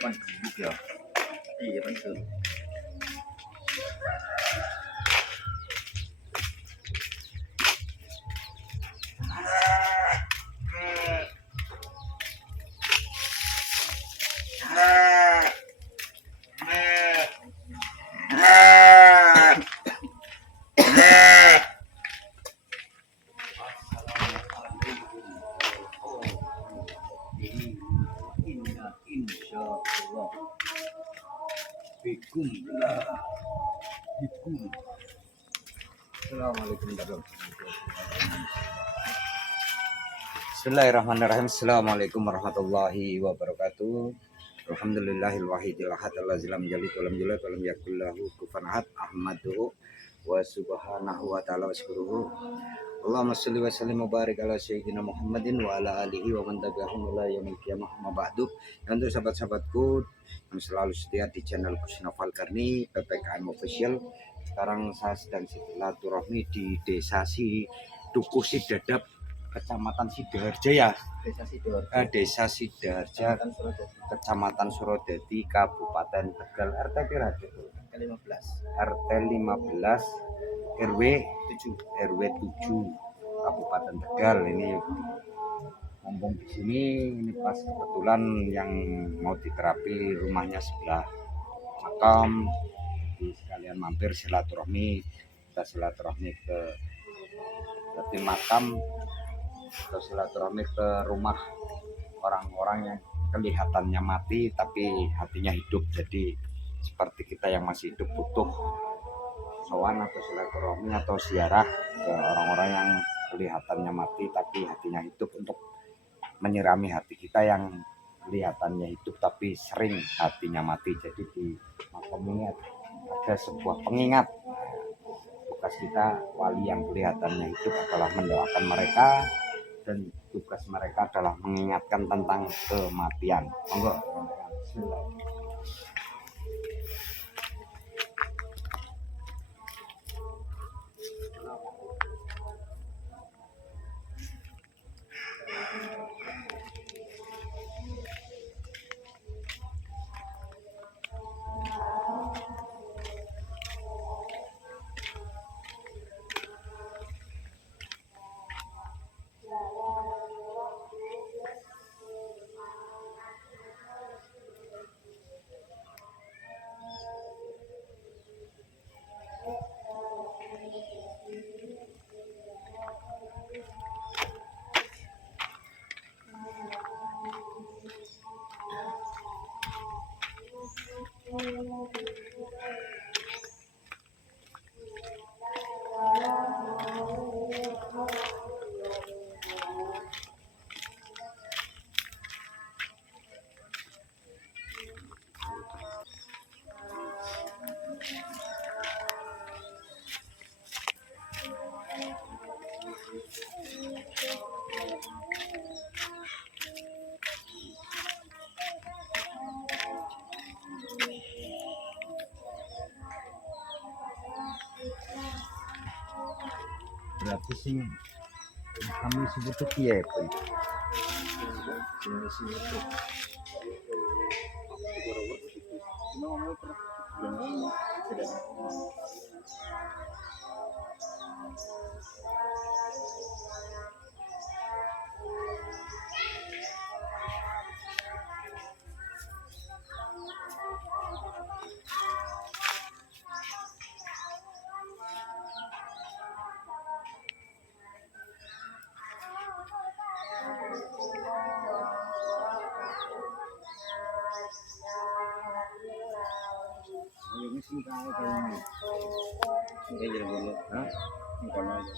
Pan juga. Iya pan tuh. Insya Allah. Bikum lah. Bikum. Assalamualaikum warahmatullahi wabarakatuh. Bismillahirrahmanirrahim. Assalamualaikum warahmatullahi wabarakatuh. Alhamdulillahil wahidil ahad allazi lam yalid wa lam yulad wa lam yakul lahu kufuwan ahad. Ahmaduhu wa subhanahu wa ta'ala wa syukuruhu. Allahumma shalli wa sallim wa barik ala sayyidina Muhammadin wa ala alihi wa man tabi'ahum ila yaumil qiyamah ma ba'du. Untuk sahabat-sahabatku yang selalu setia di channel Kusnafal Karni PPKM Official. Sekarang saya sedang silaturahmi di Desa Dukuh Sidadap, Kecamatan Sidoarjo ya. Desa Sidoarjo, Kecamatan Surodadi, Kabupaten Tegal. RT berapa? RT 15 RW 7 Kabupaten Tegal. Ini ngomong di sini ini pas kebetulan yang mau diterapi rumahnya sebelah makam, jadi sekalian mampir silaturahmi. Kita silaturahmi ke tim makam atau silaturahmi ke rumah orang-orang yang kelihatannya mati tapi hatinya hidup. Jadi seperti kita yang masih hidup butuh sowan atau silaturahmi atau ziarah ke orang-orang yang kelihatannya mati tapi hatinya hidup, untuk menyirami hati kita yang kelihatannya hidup tapi sering hatinya mati. Jadi di makam ini ada sebuah pengingat tugas kita wali yang kelihatannya hidup adalah mendoakan mereka, dan tugas mereka adalah mengingatkan tentang kematian. Monggo. Berarti sing kami sebut itu piye, Pak? Ini sih kalau ini jadi dulu, kalau aja.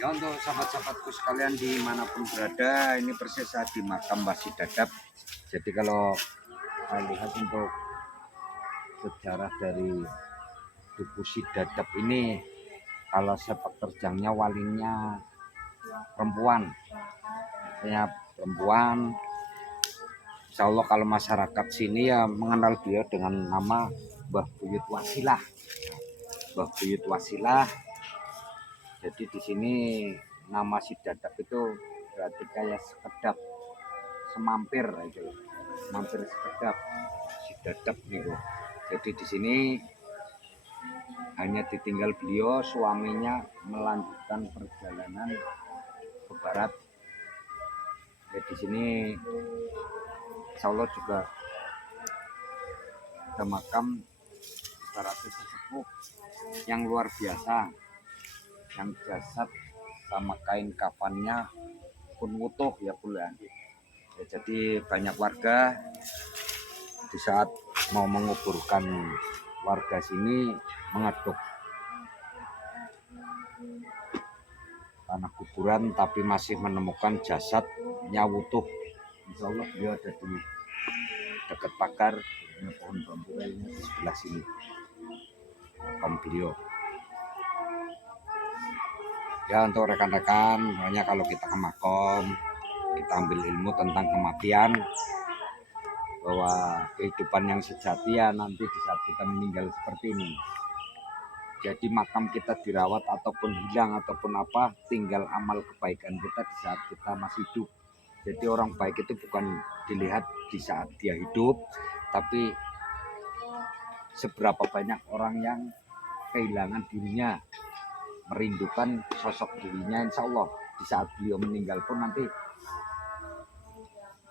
Ya untuk sahabat-sahabatku sekalian dimanapun berada, ini persis saya di makam Mbah Sidadap. Jadi kalau saya lihat untuk sejarah dari Duku Sidadap ini, kalau sepak terjangnya walinya perempuan, artinya perempuan. Insya Allah kalau masyarakat sini ya mengenal dia dengan nama Mbah Buyut Wasilah. Mbah Buyut Wasilah. Jadi di sini nama Sidadap itu berarti kayak sekedap, semampir itu, mampir sekedap, Sidadap gitu. Jadi di sini hanya ditinggal beliau, suaminya melanjutkan perjalanan ke barat. Ya di sini insya Allah juga ada makam ibaratnya sesepuh yang luar biasa, yang jasad sama kain kafannya pun utuh ya bulan. Ya, jadi banyak warga di saat mau menguburkan warga sini mengaduk tanah kuburan tapi masih menemukan jasadnya utuh. Insya Allah beliau ada di dekat pagar, pohon bambu kayaknya di sebelah sini makam beliau. Ya untuk rekan-rekan, makanya kalau kita ke makom, kita ambil ilmu tentang kematian, bahwa kehidupan yang sejati ya nanti di saat kita meninggal seperti ini. Jadi makam kita dirawat ataupun hilang ataupun apa, tinggal amal kebaikan kita di saat kita masih hidup. Jadi orang baik itu bukan dilihat di saat dia hidup, tapi seberapa banyak orang yang kehilangan dirinya, merindukan sosok dirinya. Insya Allah di saat beliau meninggal pun nanti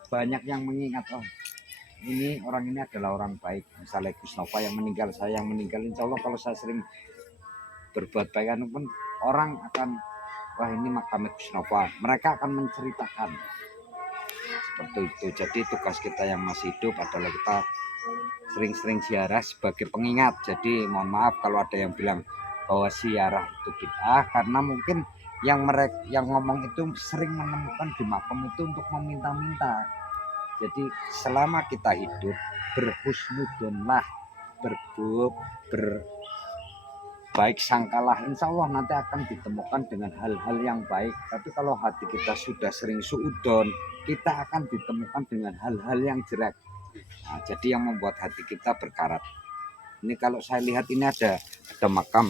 banyak yang mengingat, oh ini orang ini adalah orang baik. Misalnya Gus Nova yang meninggal, saya yang meninggal, insya Allah kalau saya sering berbuat baik pun orang akan, wah ini makam Gus Nova, mereka akan menceritakan seperti itu. Jadi tugas kita yang masih hidup adalah kita sering-sering ziarah sebagai pengingat. Jadi mohon maaf kalau ada yang bilang bahwa ziarah itu bid'ah, karena mungkin yang ngomong itu sering menemukan di makam itu untuk meminta-minta. Jadi selama kita hidup berhusnudonlah, berbaik sangkalah, insya Allah nanti akan ditemukan dengan hal-hal yang baik. Tapi kalau hati kita sudah sering suudon, kita akan ditemukan dengan hal-hal yang jelek. Nah, jadi yang membuat hati kita berkarat. Ini kalau saya lihat ini ada makam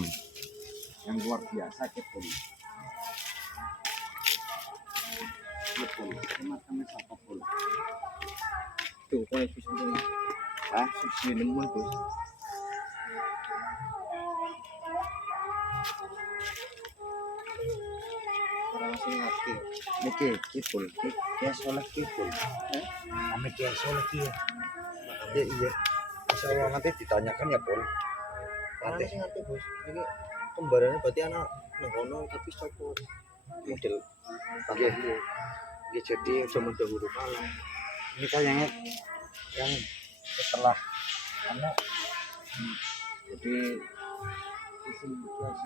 yang luar biasa gitu. Makamnya siapa pun. Tuh, kayak susu. Ah, susu lemon bos. Orang sing ngerti. Niki, kipul. Ya soleh kipul. Kami dia soleh kia. Ya iya. Insya Allah nanti ditanyakan ya pun. Nanti sih ngerti bos. Ini kembarannya berarti anak nengkono tapi sopo model. Oke. Ya jadi udah mendahulu kalah. Ini kayaknya yang setelah anak jadi isim biasa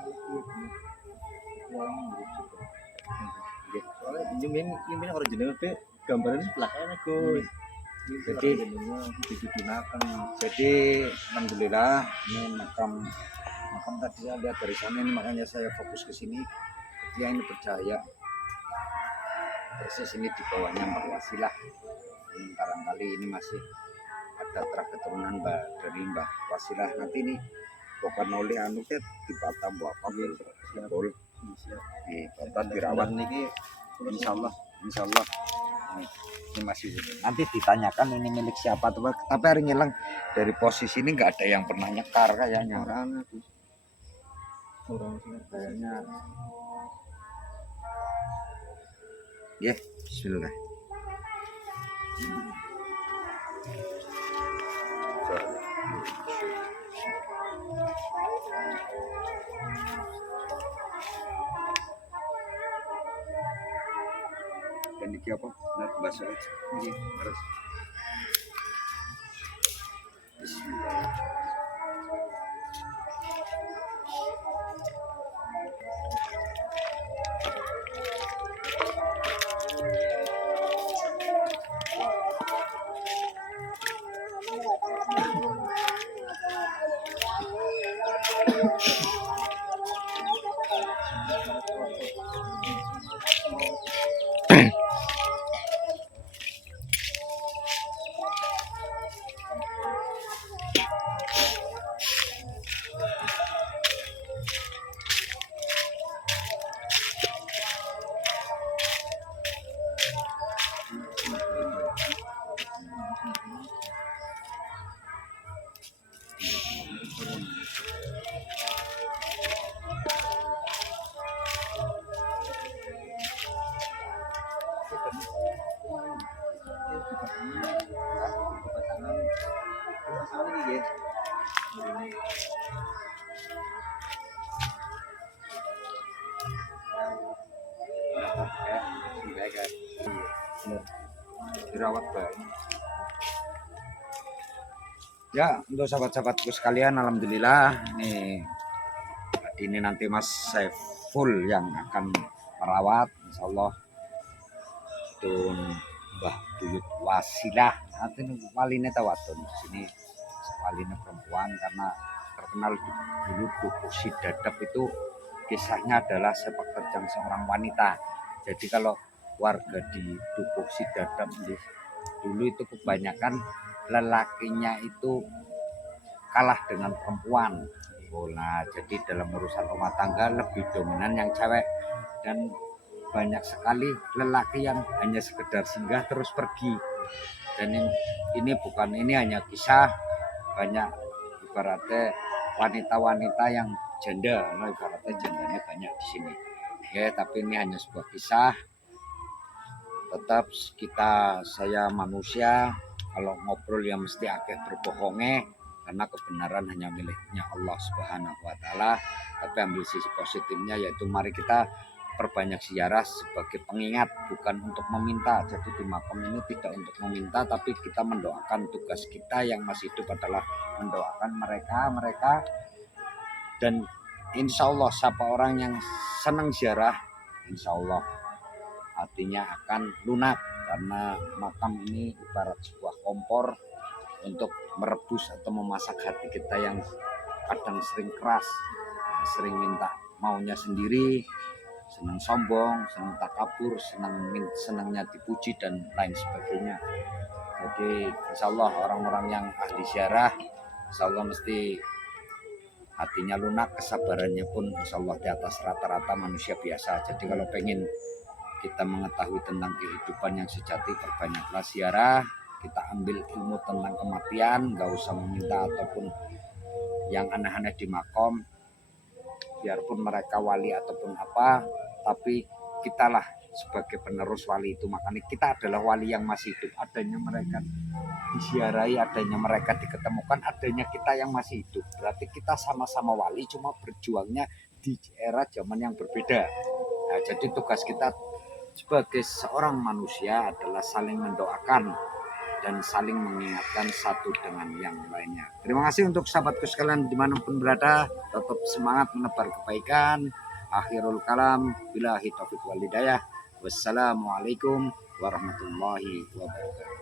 soalnya ini orang jenenge pe gambaran belakangnya Gus. Jadi digunakan. Jadi alhamdulillah ini makam tadi saya lihat dari sana, ini makanya saya fokus ke sini. Dia ini percaya persis ini di bawahnya Mbah Wasilah. Ini barangkali ini masih ada terah keturunan dari Mbah Wasilah. Nanti ini bukan oleh anu ke di Batam apa betul. Di Batam dirawat niki insyaallah ini masih nanti ditanyakan ini milik siapa tuh, tapi hari ngilang dari posisi ini nggak ada yang pernah nyekar kayaknya orang kayaknya ya. Bismillah. Dan ini apa? Nah, bahasa ini harus. Bismillah. Dirawat baik. Ya, untuk sahabat-sahabatku sekalian, alhamdulillah ini nanti Mas Saiful yang akan merawat, insya Allah. Tun Mbah Buyut Wasilah, nanti waline tawatun sini, waline perempuan karena terkenal dulu Dukuh Sidadap itu kisahnya adalah sepak terjang seorang wanita. Jadi kalau warga di Dukuh Sidadap dulu itu kebanyakan lelakinya itu kalah dengan perempuan. Nah, jadi dalam urusan rumah tangga lebih dominan yang cewek dan banyak sekali lelaki yang hanya sekedar singgah terus pergi. Dan ini hanya kisah, banyak ibaratnya wanita-wanita yang janda, nah ibaratnya jandanya banyak di sini. Ya, tapi ini hanya sebuah kisah. Tetap saya manusia, kalau ngobrol ya mesti akeh berbohongnya, karena kebenaran hanya miliknya Allah Subhanahu wa taala. Tapi ambil sisi positifnya, yaitu mari kita perbanyak ziarah sebagai pengingat, bukan untuk meminta. Jadi di makam ini tidak untuk meminta, tapi kita mendoakan. Tugas kita yang masih hidup adalah mendoakan mereka dan insya Allah siapa orang yang senang ziarah, insya Allah hatinya akan lunak, karena makam ini ibarat sebuah kompor untuk merebus atau memasak hati kita yang kadang sering keras, sering minta maunya sendiri, senang sombong, senang takabur, senangnya dipuji dan lain sebagainya. Jadi insya Allah orang-orang yang ahli ziarah, insya Allah mesti hatinya lunak, kesabarannya pun insya Allah di atas rata-rata manusia biasa. Jadi kalau pengen kita mengetahui tentang kehidupan yang sejati, perbanyaklah ziarah. Kita ambil ilmu tentang kematian, gak usah meminta ataupun yang aneh-aneh di makom, biarpun mereka wali ataupun apa, tapi kitalah sebagai penerus wali itu. Makanya kita adalah wali yang masih hidup. Adanya mereka disiarai, adanya mereka diketemukan, adanya kita yang masih hidup, berarti kita sama-sama wali, cuma berjuangnya di era zaman yang berbeda. Nah, jadi tugas kita sebagai seorang manusia adalah saling mendoakan dan saling mengingatkan satu dengan yang lainnya. Terima kasih untuk sahabatku sekalian dimanapun berada, tetap semangat menebar kebaikan. Akhirul kalam, billahi taufiq wal hidayah. Wassalamualaikum warahmatullahi wabarakatuh.